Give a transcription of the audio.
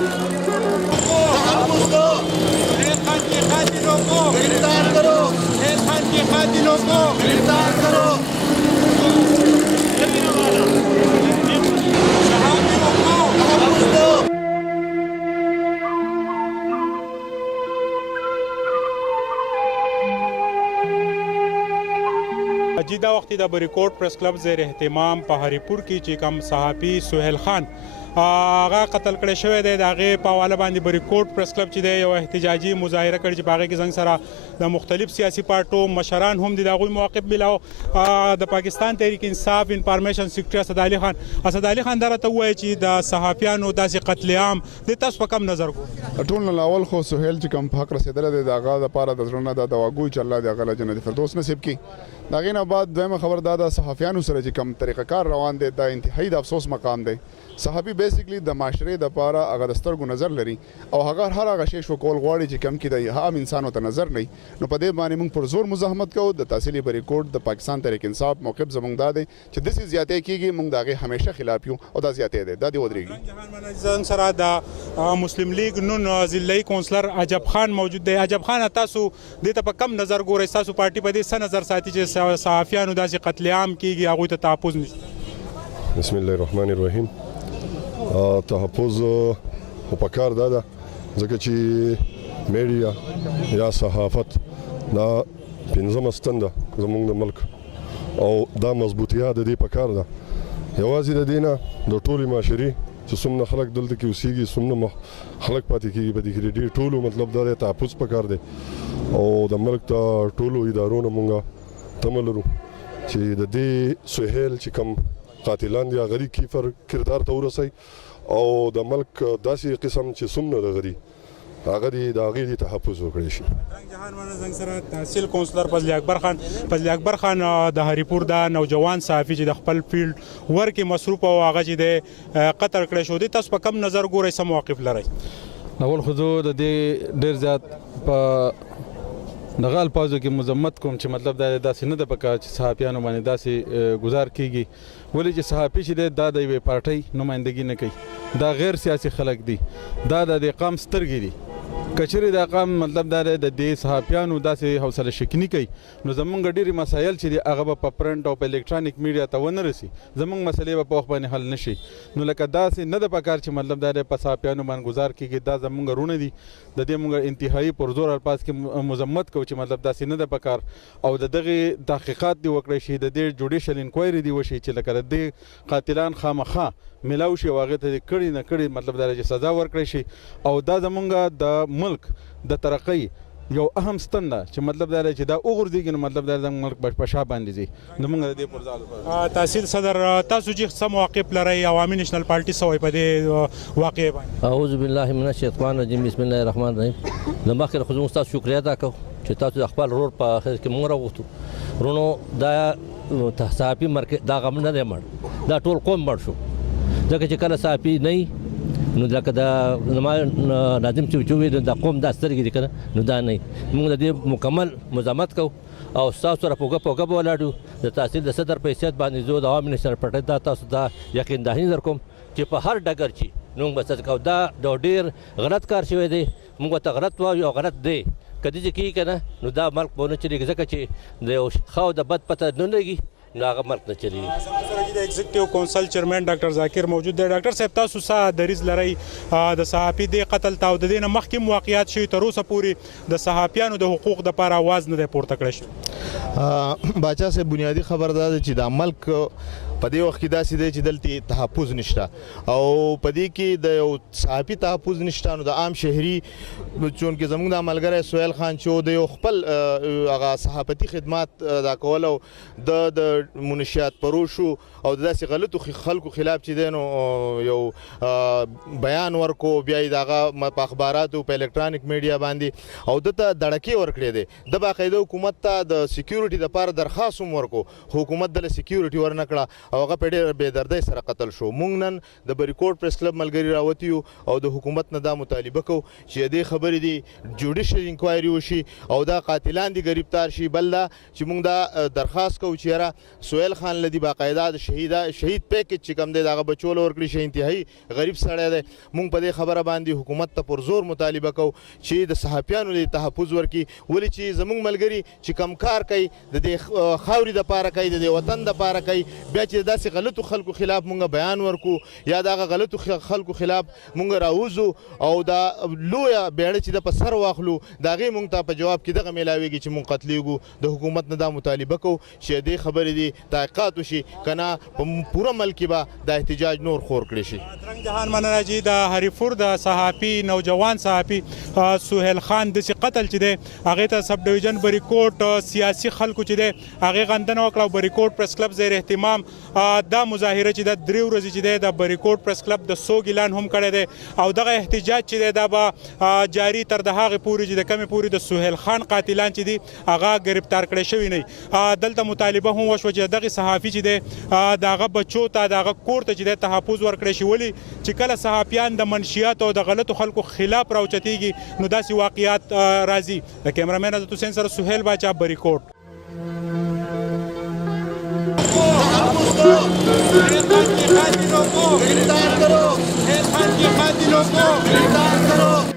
तहफ़्फ़ुज़ दो, सहेल खान के कातिलों को गिरफ्तार करो, सहेल खान के कातिलों को गिरफ्तार करो, शहादियों को तहफ़्फ़ुज़ दो। دا وختي د بریکوټ پریس کلب زیر اهتمام په هریپور کې چې کوم صحافي سهیل خان هغه قتل کړی شوی دی د هغې په حواله باندې بریکوټ پریس کلب چې دی یو احتجاجي مظاهره کړې چې په هغې کې زنګ سره د مختلف سیاسي پارټو مشران هم دي د هغوی موقف میلاو د پاکستان تحریک انصاف انفارمیشن سیکرټري اسد علي خان دا راته ووایي چې د صحافیانو داسې قتل عام د تاسو په کم نظر ګورئ؟ ټول نه اول خو سهیل چې کوم په حق رسېدلی دی د هغه دپاره د زړه نه دا دعا ګوي چې الله دې هغه له جنت فردوس نصیب کړي. د هغې نه بعد دویمه خبر دا د صحافیانو سره چې کوم طریقه کار روان دی دا انتهایي د افسوس مقام دی. صحافي بیسیکلی د معاشرې دپاره هغه د سترګو نظر لري او هغه هر هغه شی شوکول غواړي چې کوم کې د عام انسانو ته نظر نه وي. نو په دې باندې موږ پر زور مزاحمت کوو. د تحصیلي بریکوټ د پاکستان تحریک انصاف موقف زموږ دا دی چې داسې زیاتې کېږي موږ د هغې همیشه خلاف یو او دا زیاتې دی دا دې ودرېږي. زنګ سره د مسلم لیگ نون ضلعي کونسلر عجب خان موجود دی. عجب خان تاسو دې ته په کم نظر ګورئ؟ تاسو پارټي په دې څه نظر ساتي چې صحافیانو داسې قتل عام کېږي هغوی ته تحفظ نشته؟ بسم الله الرحمن الرحیم. تحفظ خو پکار دا ده ځکه چې میډیا یا صحافت دا پنځمه ستن ده زموږ د ملک او دا مضبوطیه د دې پکار ده. یوازې د دې نه د ټولې معاشرې چې څومره خلک دلته کې اوسېږي څومره خلک پاتې کېږي په دې کې ډېر ټولو مطلب دا دی تحفظ پکار دی او د ملک ته ټولو ادارو نه مونږ تمه لرو چې د دې سهیل چې کوم قاتلان دي هغه کیفر کردار ته ورسوي او د ملک داسې قسم چې څومره د غري هغه د هغې د تحفظ وکړی شي. جهان منه زنګ سره تحصیل کونسلر فضلي اکبر خان د هریپور دا نوجوان صحافي چې د خپل فیلډ ورک کې مصروف او هغه چې د قتل کړی شو دی تاسو په کم نظر ګورئ څه موقف لرئ؟ اول خو زه د دې ډېر زیات په دغه الفاظو کې مذمت کوم چې مطلب دا داسې نه ده پکار چې صحافیانو باندې داسې گزار کیږي. ولې چې صحافي چې دی دا د یوې پارټۍ نمایندګي نه کوي. دا غیر سیاسي خلک دي. دا د قام سترګې دي. کچېرې د قام مطلب دا دی د دې صحافیانو داسې حوصله شکني کوي نو زمونږ ډېرې مسایل چې دي هغه به په پرنټ او په الکترونیک میډیا ته ونه رسي. زمونږ مسلې به په وخت باندې حل نشي. نو لکه داسې نه ده پکار چې مطلب دا دی په صحافیانو باندې گزار کیږي. دا زمونږ رونه دي. د دې مونږ انتهایي پر زور الفاظ کې مذمت کوو چې مطلب داسې نه ده پکار او د دغې تحقیقات دي وکړی شي د دې جوډیشل انکوایري دي وشي چې لکه د دې قاتلان خامخا ملاو شي او هغې ته کړي نه کړي مطلب دا چې سزا ورکړی شي. او دا زمونږ د ملک د ترقۍ یو اهم ستن ده چې مطلب دا چې دا وغورځېږي نو مطلب دا زموږ ملک په شا باندې ځي. نو موږ د دې پر ځای تحصیل صدر تاسو چې څه موقف لرئ عوامي نېشنل پارټي څه وایي په دې واقعې باندې؟ اعوذ بالله من الشیطان الرجیم بسم الله الرحمن الرحیم. د مخکې خو زموږ ستاسو شکریه ادا کوو چې تاسو د خپل رول په اخر کې موږ راوغوښتو. ورونو دا صحافي مرکز دا غم نه دی مړ دا ټول قوم مړ شو ځکه چې کله صحافي نه نو لکه د ناظم چوچوي د قوم دا سترګې دي که نه نو دا نه موږ د دې مکمل مزاحمت کوو او ستاسو سره په ګپ به ولاړو. د تحصیل د صدر په حیثیت باندې زه د عوامي نېشنل پارټۍ دا تاسو دا یقین دهاني درکوم چې په هر ډګر چې نو موږ به څه کوو. دا د ډېر غلط کار شوی دی. موږ ورته غلط وایو او غلط دی که داسې کېږي که نه نو دا ملک به ونه چلېږي ځکه چې د یو ښه او د بد پته نه لګي نو هغه ملک نه چلېږي. د ایگزیکټیو کونسل چیرمن ډاکټر ذاکر موجود دی. ډاکټر صاحب تاسو څه دریځ لرئ د صحافي دې قتل ته او د دې نه مخکې هم واقعیات شوي تر اوسه پورې د صحافیانو د حقوق دپاره اواز نه دی پورته کړی شوی؟ باچا صاحب بنیادي خبر دا ده چې دا ملک په دې وخت کې داسې دی چې دلته تحفظ نشته او په دې کې د یو صحافي تحفظ نشته. نو د عام شهري چونکې زموږ د ملګری سهیل خان چې د یو خپل هغه صحافتي خدمات دا کول او د منشیات پروشو او د داسې غلطو خلکو خلاف چې دی نو یو بیان ورکو بیا یې د هغه په اخباراتو په الکترونیک میډیا باندې او دته دړکې ورکړې دی. د باقاعده حکومت ته د سکیورټي دپاره درخواست هم ورکو خو حکومت دله سکیورټي ورنه کړه او هغه په ډېر بې دردۍ سره قتل شو. موږ نن د بریکوټ پریس کلب ملګري راوتي یو او د حکومت نه دا مطالبه کوو چې دې خبرې دي جوډیشل انکوایري وشي او دا قاتلان دي ګرفتار شي. بل دا چې موږ دا درخواست کوو چې یاره سهیل خان لدی باقاعده د شهید پیکج چې کوم دی دغه بچو له ورکړي شي. انتهایی غریب سړی دی. موږ په دې خبره باندې حکومت ته پر زور مطالبه کوو چې د صحافیانو د تحفظ ورکړي. ولې چې زموږ ملګري چې کم کار کوي د دې خاورې دپاره کوي د دې وطن دپاره کوي بیا چې داسې غلطو خلکو خلاف موږ بیان ورکو یا دغه غلطو خلکو خلاف موږ راوځو او دا لویه بیړه چې د په سر واخلو د هغې موږ ته په جواب کې دغه میلاویږي چې موږ قتلیږو. د حکومت نه دا مطالبه کوو چې دې خبرې دي تحقیقات وشي که نه په پوره ملک کې به دا احتجاج نور خور کړی شي. درنګ جهان مننه چې د هریپور د صحافي نوجوان صحافي سهیل خان داسې قتل چې دی هغې ته سب ډویژن بریکوټ سیاسي خلکو چې دی هغې غندنه وکړه او بریکوټ پریس کلب زیر اهتمام دا مظاهره چې د 3 ورځې چې دی د بریکوټ پریس کلب د سوګ اعلان هم کړی دی او دغه احتجاج چې دی دا به جاري تر د هغې پورې چې د کمې پورې د سهیل خان قاتلان چې دي هغه ګرفتار کړی شوي نه. دلته مطالبه هم وشوه چې دغه صحافي چې دی د هغه بچو ته د هغه کور ته چې دی تحفظ ورکړی شي. ولې چې کله صحافیان د منشیات او د غلطو خلکو خلاف راوچتېږي نو داسې واقعیات راځي. د کیمرامین عزت حسین سره سهیل باچا بریکوټ. خان کے قاتلوں کو گرفتار کرو. خان کے قاتلوں کو گرفتار کرو.